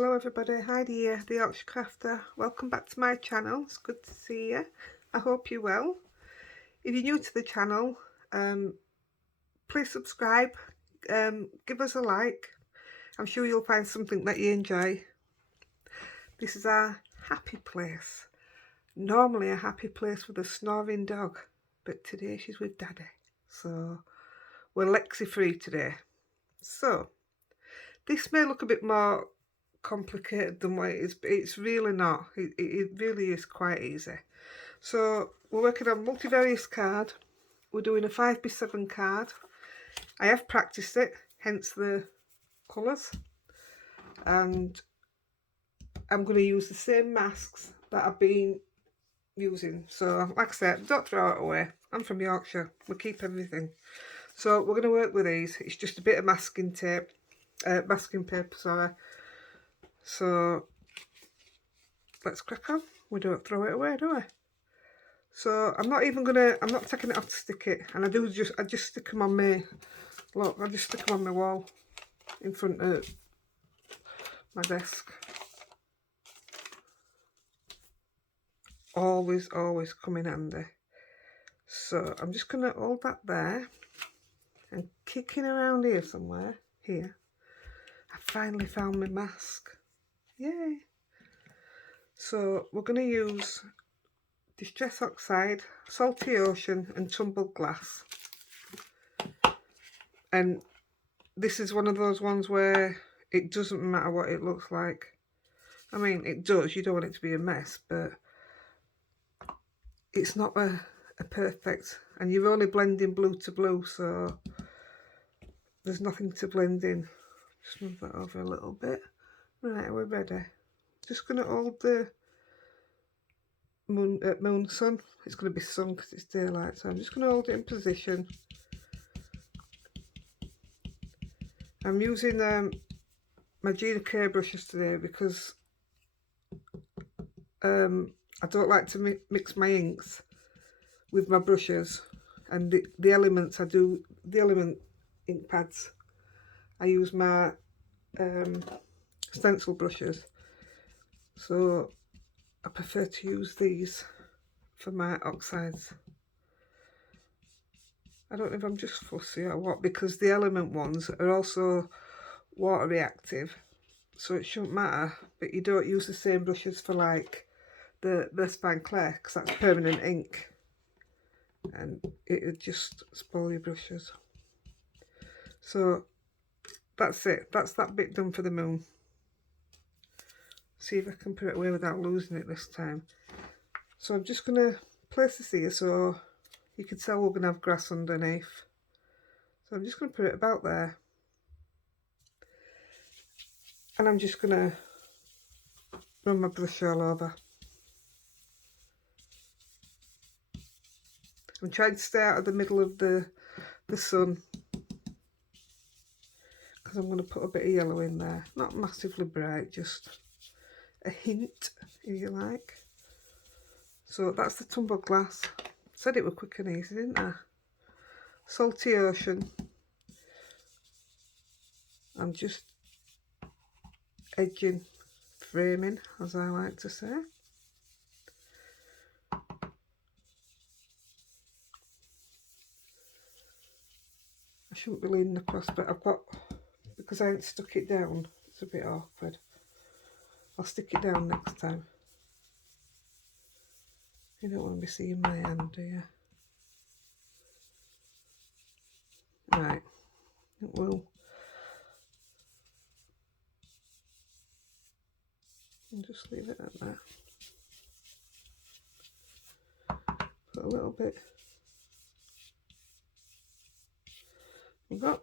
Hello everybody, Heidi here, the Yorkshire Crafter. Welcome back to my channel. It's good to see you. I hope you're well. If you're new to the channel, please subscribe, give us a like. I'm sure you'll find something that you enjoy. This is our happy place. Normally a happy place with a snoring dog, but today she's with Daddy. So we're Lexi free today. So this may look a bit more complicated than what it is, but it's really not. It really is quite easy. So we're working on multivarious card. We're doing a 5x7 card. I have practiced it, hence the colours, and I'm going to use the same masks that I've been using. So like I said, don't throw it away. I'm from Yorkshire, we keep everything. So we're going to work with these. It's just a bit of masking tape, masking paper, sorry. So let's crack on. We don't throw it away, do we? So I'm not taking it off to stick it, and I just stick them on me. Look, I just stick them on my wall in front of my desk. Always come in handy. So I'm just gonna hold that there and kicking around here somewhere. Here, I finally found my mask. Yay! So we're gonna use Distress Oxide, Salty Ocean and Tumbled Glass. And this is one of those ones where it doesn't matter what it looks like. I mean, it does, you don't want it to be a mess, but it's not a perfect, and you're only blending blue to blue, so there's nothing to blend in. Just move that over a little bit. Right, we're ready. Just going to hold the sun. It's going to be sun because it's daylight, so I'm just going to hold it in position. I'm using my Gina K brushes today because I don't like to mix my inks with my brushes, and the elements, I do the element ink pads. I use my stencil brushes, so I prefer to use these for my oxides. I don't know if I'm just fussy or what, because the element ones are also water reactive, so it shouldn't matter, but you don't use the same brushes for like the Spine Claire, because that's permanent ink and it would just spoil your brushes. So that's it, that's that bit done for the moon. See if I can put it away without losing it this time. So I'm just going to place this here so you can tell we're going to have grass underneath. So I'm just going to put it about there. And I'm just going to run my brush all over. I'm trying to stay out of the middle of the sun, because I'm going to put a bit of yellow in there. Not massively bright, just a hint, if you like. So that's the tumbled glass. Said it were quick and easy, didn't I? Salty Ocean. I'm just edging, framing, as I like to say. I shouldn't be leaning across, but I've got, because I haven't stuck it down, it's a bit awkward. I'll stick it down next time. You don't want to be seeing my hand, do you? Right, it will. And just leave it at that. Put a little bit. We've got,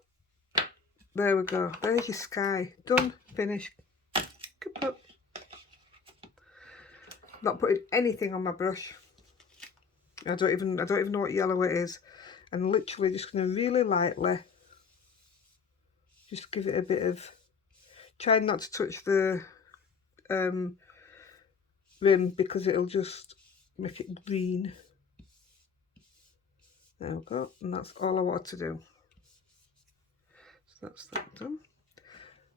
there we go. There's your sky. Done, finished. Kaput. Not putting anything on my brush. I don't even know what yellow it is. And literally just going to really lightly just give it a bit of, trying not to touch the rim, because it'll just make it green. There we go, and that's all I want to do. So that's that done.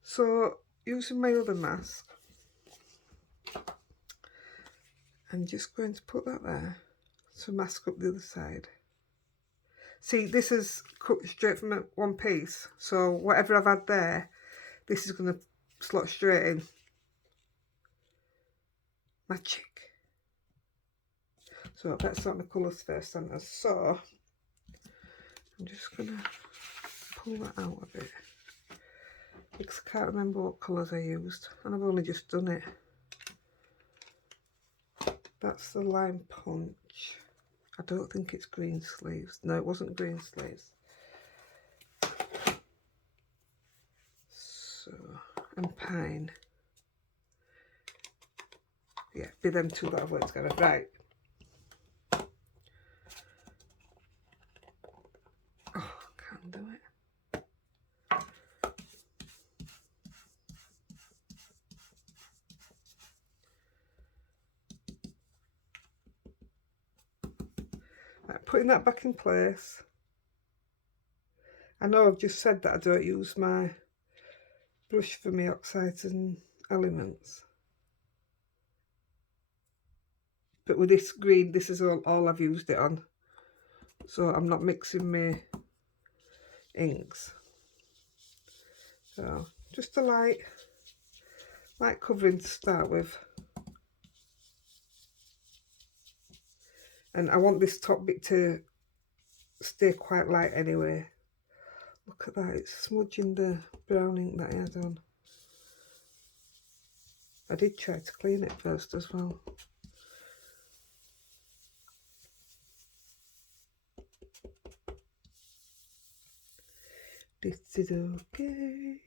So using my other mask, I'm just going to put that there to mask up the other side. See, this is cut straight from one piece, so whatever I've had there, this is going to slot straight in. Magic. So I better sort my colours first, and so I'm just going to pull that out a bit, because I can't remember what colours I used, and I've only just done it. That's the Lime Punch. I don't think it's green sleeves. No, it wasn't green sleeves. So, and Pine. Yeah, be them two that I've worked together. Right. Oh, can't do it. Right, putting that back in place. I know I've just said that I don't use my brush for my oxides and elements, but with this green, this is all I've used it on, so I'm not mixing my inks. So just a light covering to start with, and I want this top bit to stay quite light anyway. Look at that, it's smudging the brown ink that I had on. I did try to clean it first as well. This is okay.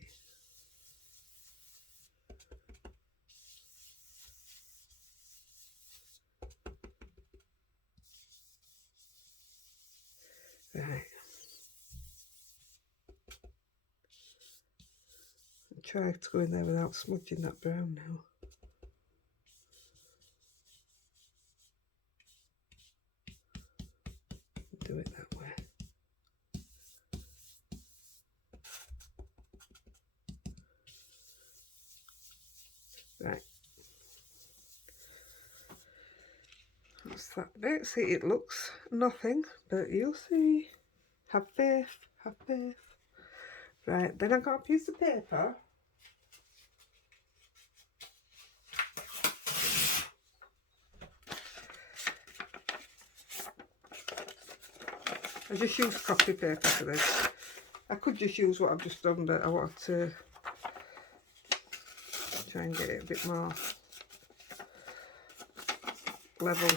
Right. Try to go in there without smudging that brown now. Do it that way. Right. That's that bit. See, it looks nothing, but you'll see. Have faith, have faith. Right, then I've got a piece of paper. I just used copy paper for this. I could just use what I've just done, but I wanted to try and get it a bit more level.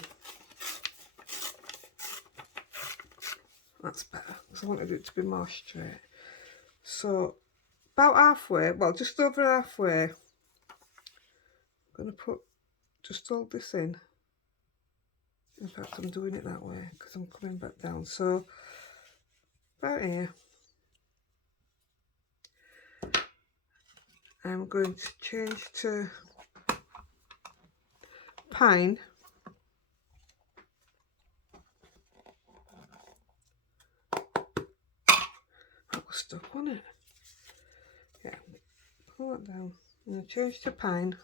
That's better, because I wanted it to be more straight. So about halfway, well, just over halfway, I'm going to put, just hold this in. In fact, I'm doing it that way because I'm coming back down. So about here, I'm going to change to Pine. That was stuck, wasn't it? Yeah, pull that down. I'm going to change to Pine.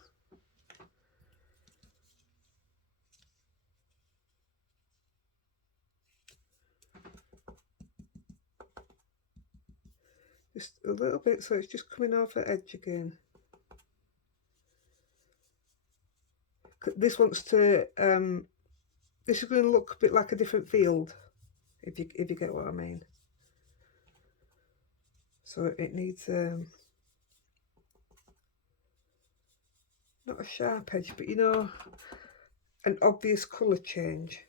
Just a little bit, so it's just coming over the edge again. This wants to, this is going to look a bit like a different field, if you get what I mean. So it needs not a sharp edge, but you know, an obvious colour change.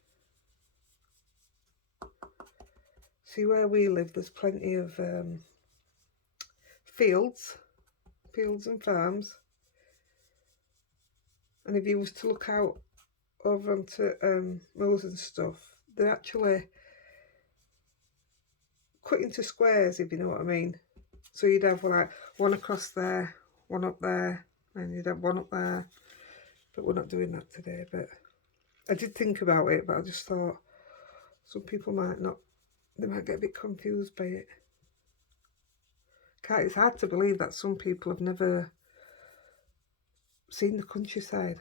See, where we live, there's plenty of fields and farms, and if you was to look out over onto moors and stuff, they're actually cut into squares, if you know what I mean. So you'd have like one across there, one up there, and you'd have one up there, but we're not doing that today. But I did think about it, but I just thought some people might not, they might get a bit confused by it. It's hard to believe that some people have never seen the countryside.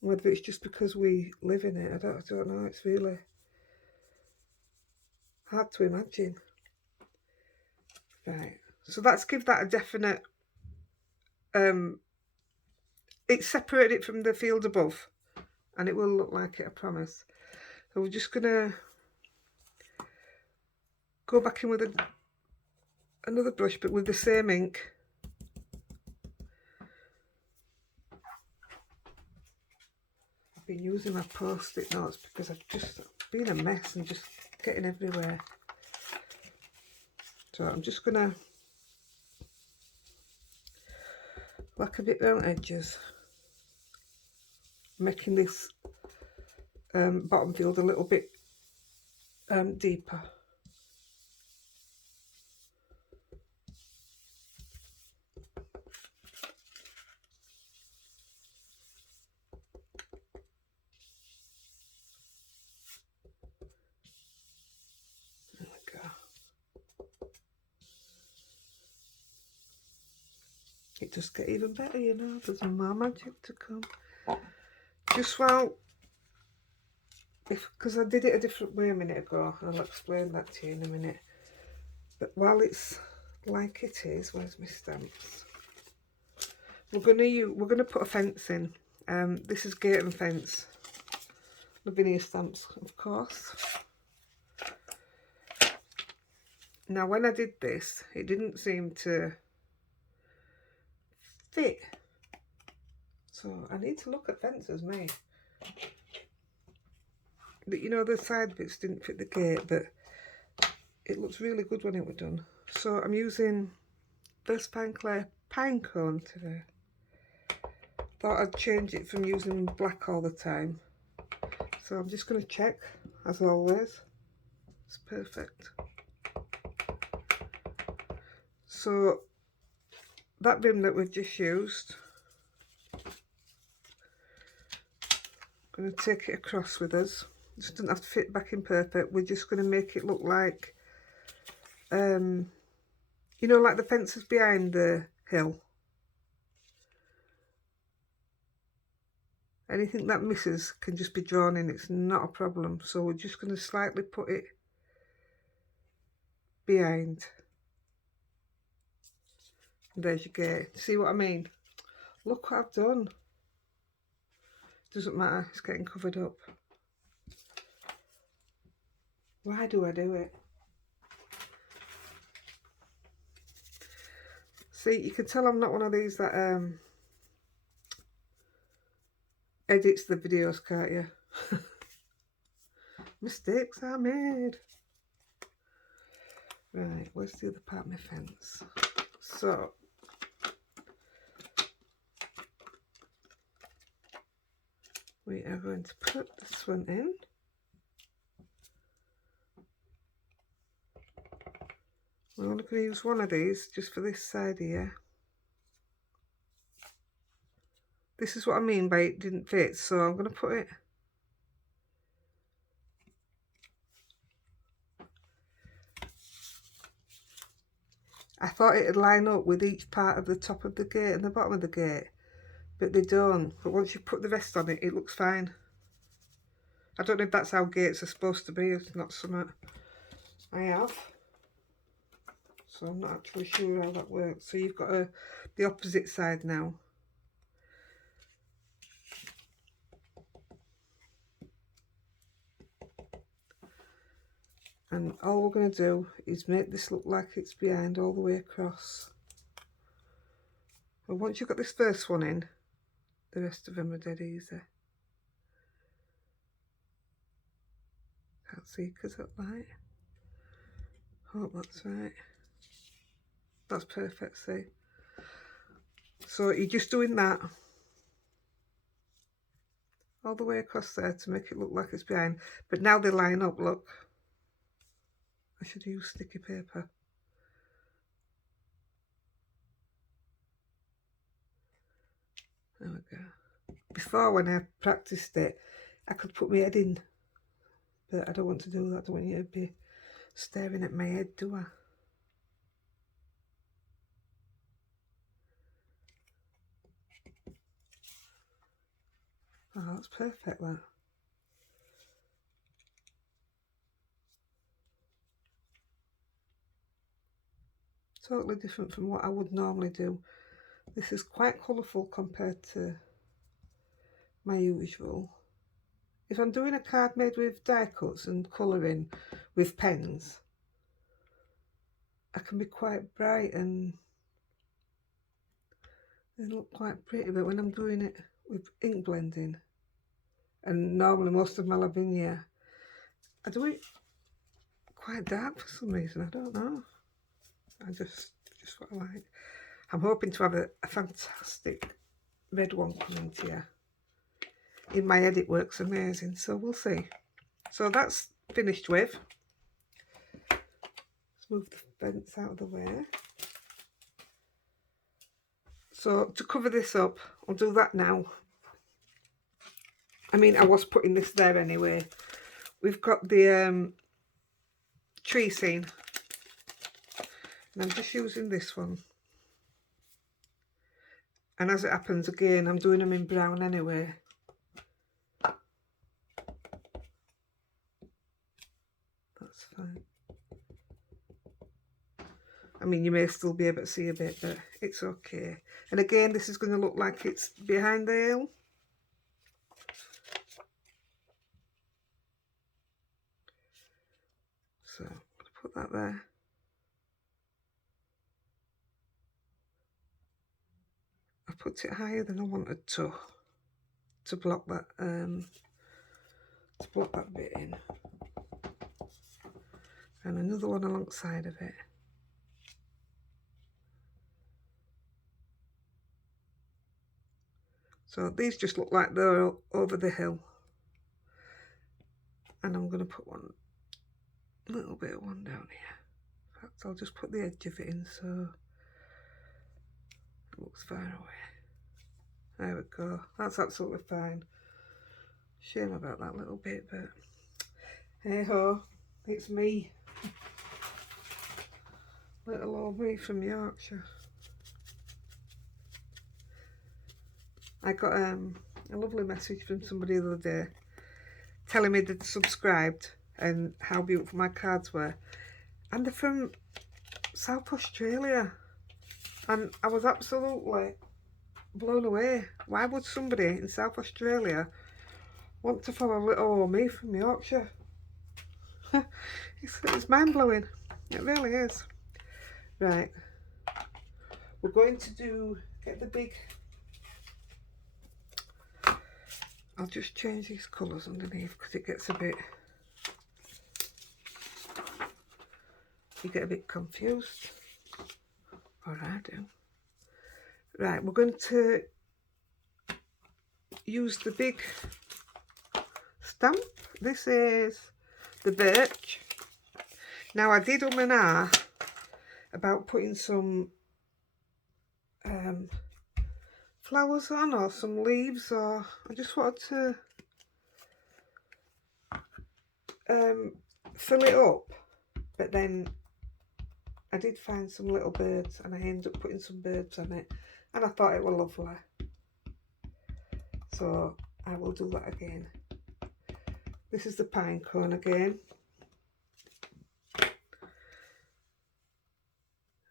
Whether it's just because we live in it, I don't know. It's really hard to imagine. Right, so let's give that a definite. It's separated it from the field above, and it will look like it, I promise. So we're just gonna go back in with another brush, but with the same ink. I've been using my post-it notes because I've just been a mess and just getting everywhere. So I'm just gonna whack a bit around edges, making this bottom field a little bit deeper. There we go. It just gets even better, you know. There's more magic to come. Just while, because I did it a different way a minute ago, and I'll explain that to you in a minute. But while it's like it is, where's my stamps? We're gonna put a fence in. This is gate and fence. Lavinia Stamps, of course. Now, when I did this, it didn't seem to fit. So I need to look at fences, me. But you know, the side bits didn't fit the gate, but it looks really good when it was done. So I'm using First Pine Clay pine cone today. Thought I'd change it from using black all the time. So I'm just going to check, as always. It's perfect. So that rim that we've just used, I'm going to take it across with us. It just doesn't have to fit back in perfect. We're just going to make it look like, you know, like the fences behind the hill. Anything that misses can just be drawn in. It's not a problem. So we're just going to slightly put it behind. And there's your gate. See what I mean? Look what I've done. Doesn't matter. It's getting covered up. Why do I do it? See, you can tell I'm not one of these that edits the videos, can't you? Mistakes are made. Right, where's the other part of my fence? So we are going to put this one in. We're only going to use one of these just for this side here. This is what I mean by it didn't fit, so I'm going to put it I thought it'd line up with each part of the top of the gate and the bottom of the gate, but they don't. But once you put the rest on it, it looks fine. I don't know if that's how gates are supposed to be. It's not something I have, so I'm not actually sure how that works. So you've got the opposite side now. And all we're going to do is make this look like it's behind all the way across. And once you've got this first one in, the rest of them are dead easy. Can't see because of that light. Hope that's right. That's perfect, see. So you're just doing that all the way across there to make it look like it's behind. But now they line up, look. I should use sticky paper. There we go. Before, when I practiced it, I could put my head in, but I don't want to do that. I don't want you to be staring at my head, do I? Oh, that's perfect, that. Totally different from what I would normally do. This is quite colourful compared to my usual. If I'm doing a card made with die cuts and colouring with pens, I can be quite bright and they look quite pretty, but when I'm doing it with ink blending, and normally most of my Lavinia, I do it quite dark for some reason, I don't know. I just what I like. I'm hoping to have a fantastic red one coming to you. In my head it works amazing, so we'll see. So that's finished with. Let's move the fence out of the way. So to cover this up, I'll do that now. I mean, I was putting this there anyway. We've got the tree scene, and I'm just using this one. And as it happens, again, I'm doing them in brown anyway. That's fine. I mean, you may still be able to see a bit, but it's okay. And again, this is going to look like it's behind the hill. So, I'm going to put that there. I put it higher than I wanted to block that bit in. And another one alongside of it. So these just look like they're over the hill. And I'm going to put one, a little bit of one down here. In fact, I'll just put the edge of it in so it looks far away. There we go. That's absolutely fine. Shame about that little bit, but hey ho, it's me. Little old me from Yorkshire. I got a lovely message from somebody the other day telling me they'd subscribed and how beautiful my cards were. And they're from South Australia. And I was absolutely blown away. Why would somebody in South Australia want to follow little old me from Yorkshire? It's mind-blowing. It really is. Right. We're going to get the big... I'll just change these colours underneath because it gets a bit... You get a bit confused. Or I do. Right, we're going to use the big stamp. This is the birch. Now I did and ah about putting some flowers on or some leaves, or I just wanted to fill it up, but then I did find some little birds and I ended up putting some birds on it and I thought it was lovely, so I will do that again. This is the pine cone again.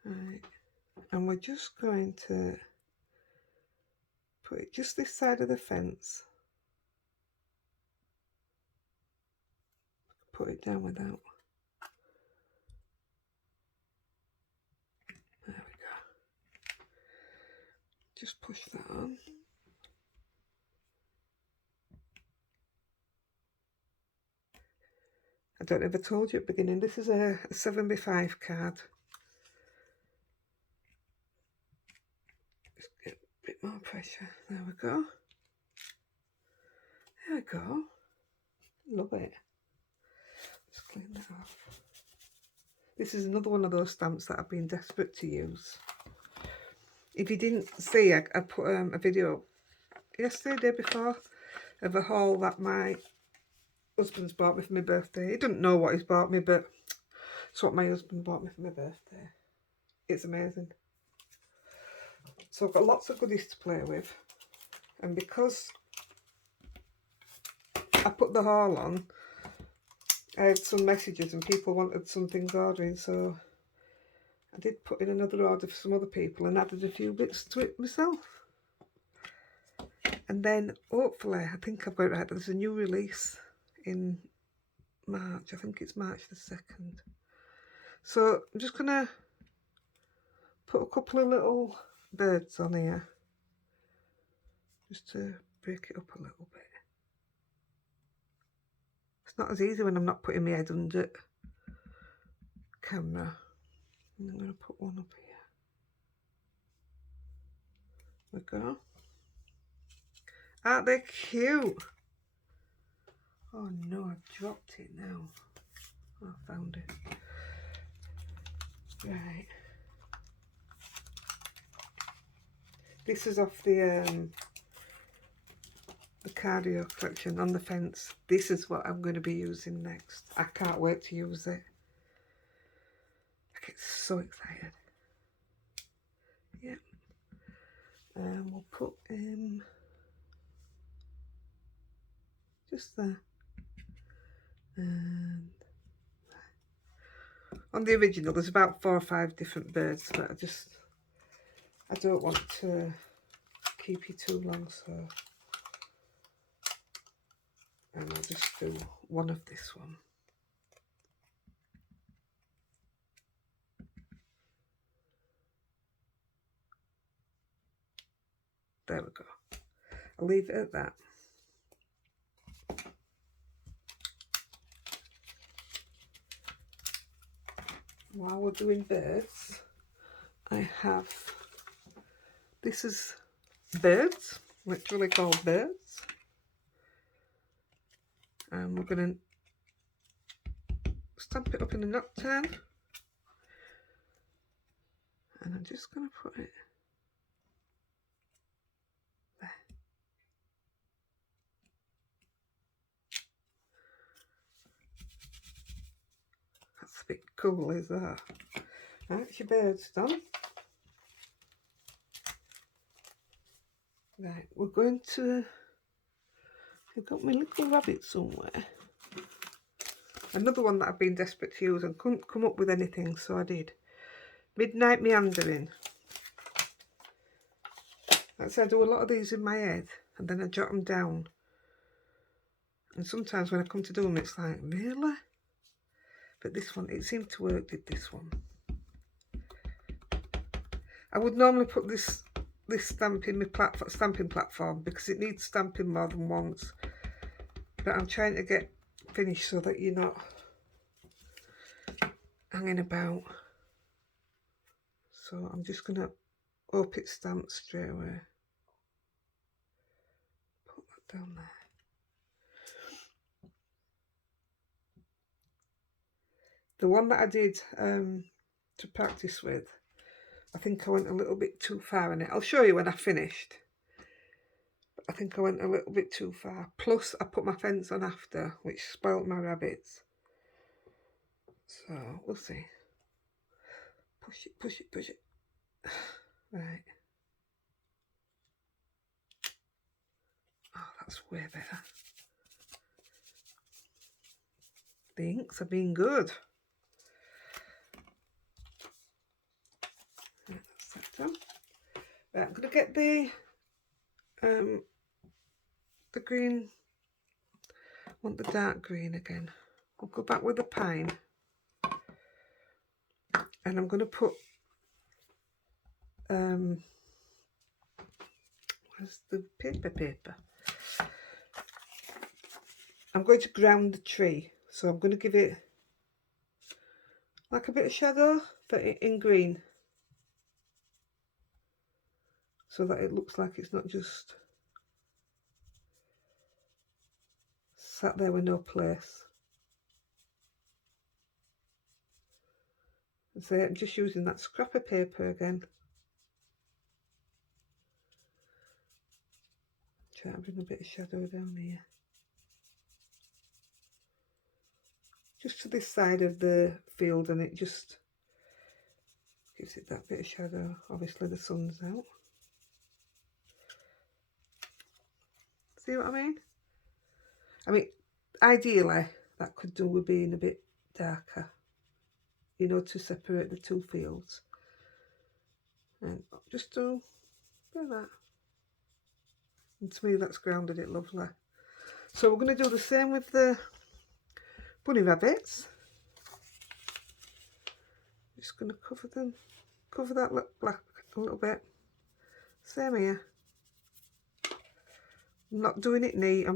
Right, and we're just going to put it just this side of the fence. Put it down without. There we go. Just push that on. I don't know if I told you at the beginning, this is a 7x5 card. Just get a bit more pressure. There we go. There we go. Love it. Just clean that off. This is another one of those stamps that I've been desperate to use. If you didn't see, I put a video yesterday, day before, of a haul that my husband's bought me for my birthday. He didn't know what he's bought me, but it's what my husband bought me for my birthday. It's amazing. So I've got lots of goodies to play with, and because I put the haul on, I had some messages and people wanted some things ordering, so I did put in another order for some other people and added a few bits to it myself. And then hopefully, I think I've got it right, there's a new release in March. I think it's March the 2nd. So I'm just going to put a couple of little birds on here, just to break it up a little bit. It's not as easy when I'm not putting my head under camera. And I'm going to put one up here. There we go. Aren't they cute? Oh no, I've dropped it now. Oh, I found it. Right. This is off the cardio collection on the fence. This is what I'm going to be using next. I can't wait to use it. I get so excited. Yeah. And we'll put just there. And on the original there's about 4 or 5 different birds, but I don't want to keep you too long, so and I'll just do one of this one. There we go. I'll leave it at that. While we're doing birds, I have, this is birds, literally called birds. And we're going to stamp it up in a nocturne. And I'm just going to put it there. That's a bit cool, is that? That's your birds done. Right, we're going to, I've got my little rabbit somewhere. Another one that I've been desperate to use and couldn't come up with anything, so I did. Midnight Meandering. Like I said, I do a lot of these in my head and then I jot them down. And sometimes when I come to do them, it's like, really? But this one, it seemed to work, did this one. I would normally put this stamp in my stamping platform because it needs stamping more than once. But I'm trying to get finished so that you're not hanging about. So I'm just going to hope it stamps straight away. Put that down there. The one that I did to practice with, I think I went a little bit too far in it. I'll show you when I finished. But I think I went a little bit too far. Plus, I put my fence on after, which spoilt my rabbits. So, we'll see. Push it, push it, push it. Right. Oh, that's way better. The inks have been good. Right, that's that done. Right, I'm going to get the green. I want the dark green again. I'll go back with the pine. And I'm going to put where's the paper? I'm going to ground the tree, so I'm going to give it like a bit of shadow but in green, so that it looks like it's not just sat there with no place. So I'm just using that scrap of paper again. Try to bring a bit of shadow down here. Just to this side of the field, and it just gives it that bit of shadow. Obviously the sun's out. See what I mean? I mean, ideally that could do with being a bit darker, you know, to separate the two fields. And just do a bit of that. And to me that's grounded it lovely. So we're going to do the same with the bunny rabbits. Just going to cover that black a little bit. Same here. I'm not doing it neat. I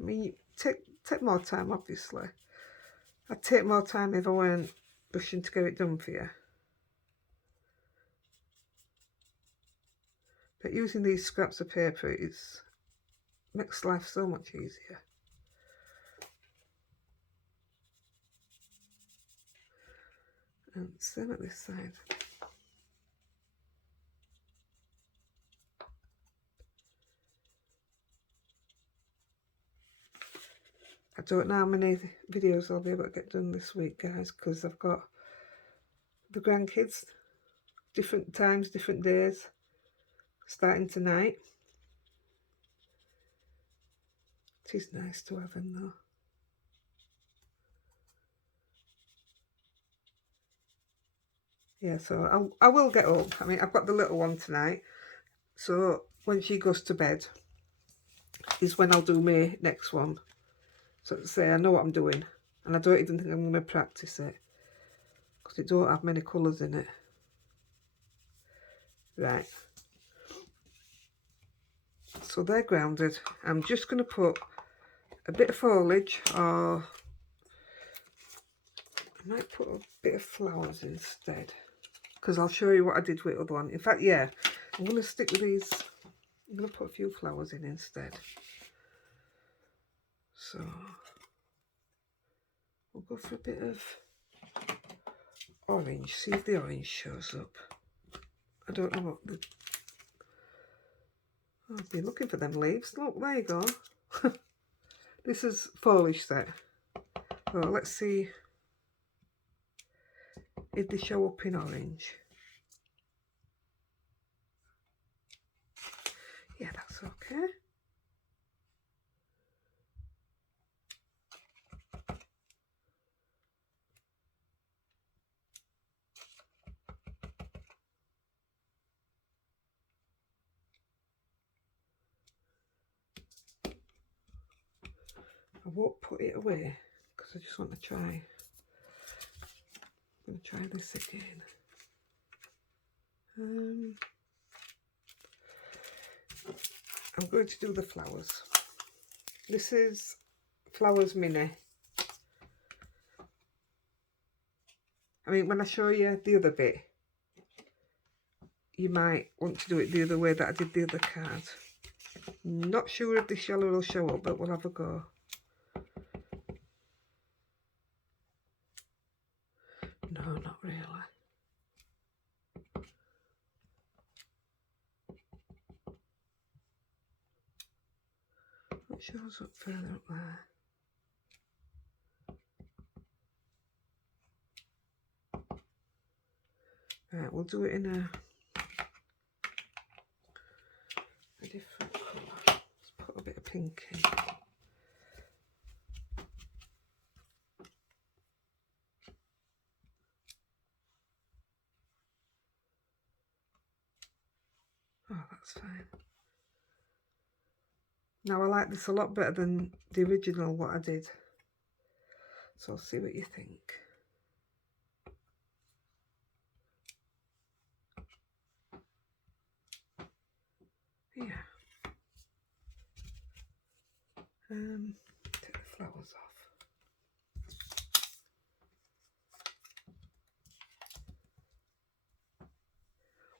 mean, take more time, obviously. I'd take more time if I weren't rushing to get it done for you. But using these scraps of paper makes life so much easier. And same at this side. I don't know how many videos I'll be able to get done this week, guys, because I've got the grandkids, different times, different days, starting tonight. It is nice to have them though. Yeah, so I will get up. I mean, I've got the little one tonight, so when she goes to bed is when I'll do my next one. So to say, I know what I'm doing, and I don't even think I'm going to practice it, because it don't have many colours in it. Right. So they're grounded. I'm just going to put a bit of foliage, or I might put a bit of flowers instead, because I'll show you what I did with the other one. In fact, yeah, I'm going to stick with these. I'm going to put a few flowers in instead. So we'll go for a bit of orange, see if the orange shows up. I don't know what the... Oh, I've been looking for them leaves. Look, there you go. This is foliage set. So let's see if they show up in orange. Yeah, that's okay. I won't put it away because I just want to try. I'm going to try this again. I'm going to do the flowers. This is Flowers Mini. I mean, when I show you the other bit, you might want to do it the other way that I did the other card. Not sure if this yellow will show up, but we'll have a go. No, not really. It shows up further up there. Right, we'll do it in a different colour. Let's put a bit of pink in. Oh, that's fine. Now I like this a lot better than the original what I did. So I'll see what you think. Yeah. Take the flowers off.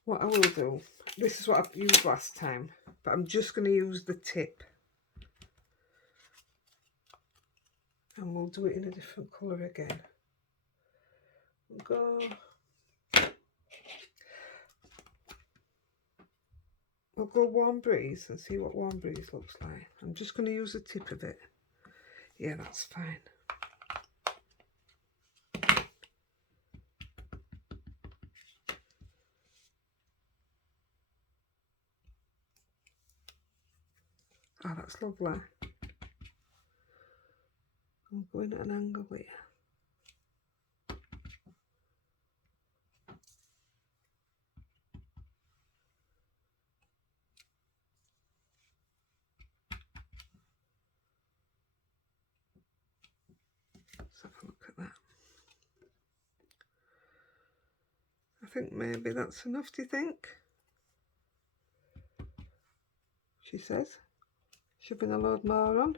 What I will do, this is what I've used last time, but I'm just going to use the tip. And we'll do it in a different colour again. We'll go Warm Breeze and see what Warm Breeze looks like. I'm just going to use the tip of it. Yeah, that's fine. Oh, that's lovely. I'll go in at an angle here. Let's have a look at that. I think maybe that's enough, do you think? She says. Should be a load more on.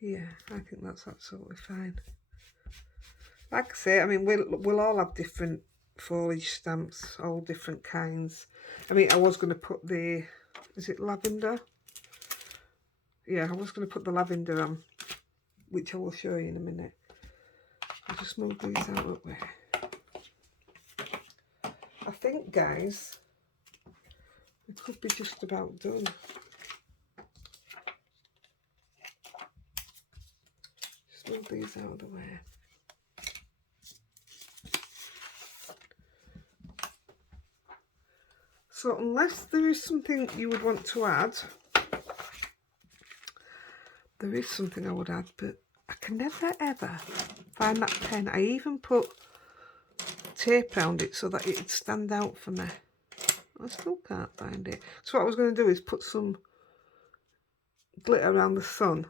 Yeah, I think that's absolutely fine. Like I say, I mean, we'll all have different foliage stamps, all different kinds. I mean, I was going to put the, is it lavender? Yeah, I was going to put the lavender on, which I will show you in a minute. I'll just move these out of the way. I think, guys, it could be just about done. Just move these out of the way. So unless there is something you would want to add, there is something I would add, but I can never ever find that pen. I even put tape around it so that it would stand out for me. I still can't find it. So what I was going to do is put some glitter around the sun,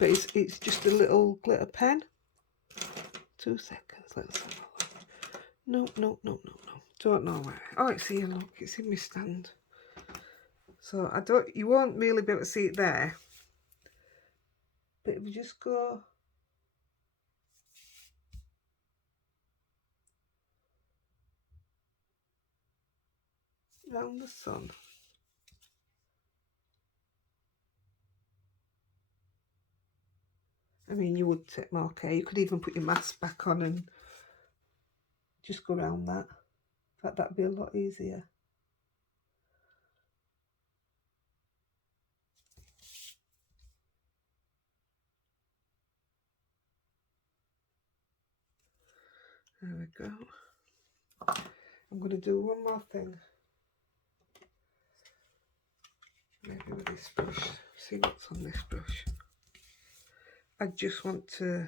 but it's just a little glitter pen. 2 seconds, let's have a look. No. Don't know where. Oh, it's here, look, it's in my stand. So you won't really be able to see it there. But if you just go round the sun. I mean, you would take more care. You could even put your mask back on and just go around that. In fact, that'd be a lot easier. There we go. I'm going to do one more thing. Maybe with this brush. See what's on this brush. I just want to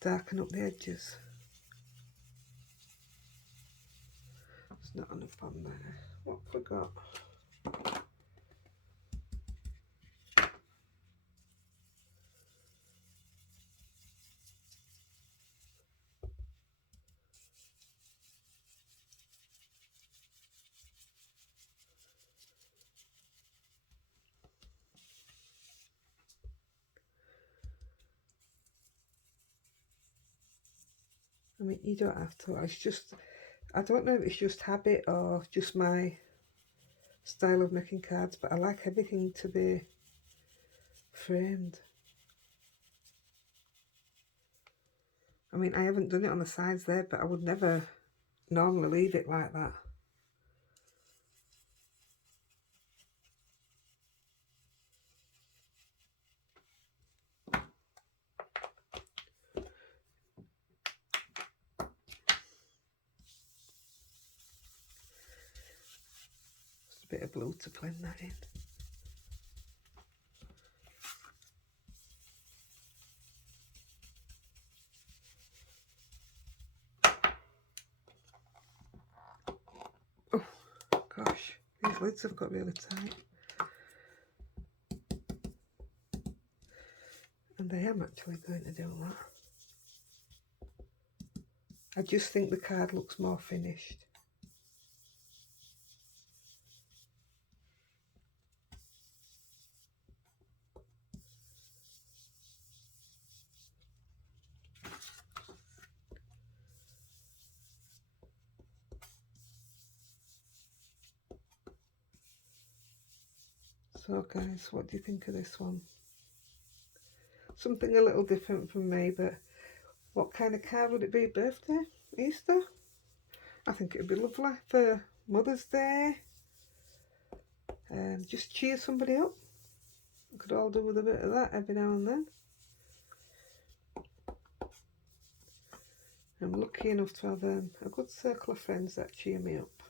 darken up the edges. It's not enough on there. What have I got? I mean, you don't have to. It's just, I don't know if it's just habit or just my style of making cards, but I like everything to be framed. I mean, I haven't done it on the sides there, but I would never normally leave it like that. Just a bit of blue to blend that in. Oh gosh, these lids have got really tight. And I am actually going to do that. I just think the card looks more finished. So guys, what do you think of this one? Something a little different from me, but what kind of card would it be? Birthday? Easter? I think it would be lovely for Mother's Day. Just cheer somebody up. We could all do with a bit of that every now and then. I'm lucky enough to have a good circle of friends that cheer me up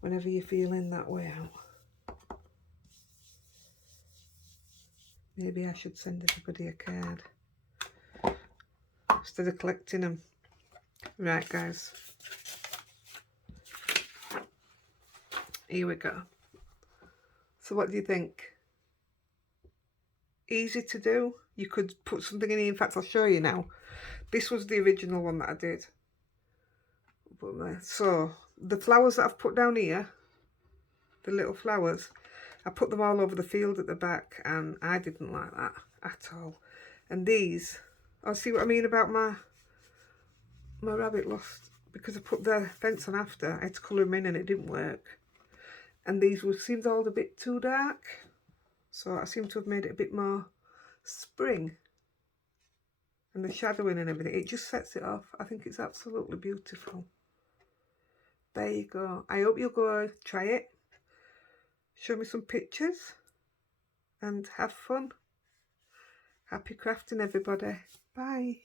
whenever you're feeling that way out. Maybe I should send everybody a card instead of collecting them. Right, guys. Here we go. So what do you think? Easy to do. You could put something in here. In fact, I'll show you now. This was the original one that I did. So the flowers that I've put down here, the little flowers, I put them all over the field at the back, and I didn't like that at all. And these, I'll see what I mean about my rabbit lost, because I put the fence on after. I had to colour them in and it didn't work. And these seemed all a bit too dark, so I seem to have made it a bit more spring. And the shadowing and everything, it just sets it off. I think it's absolutely beautiful. There you go. I hope you'll go try it. Show me some pictures and have fun. Happy crafting, everybody. Bye.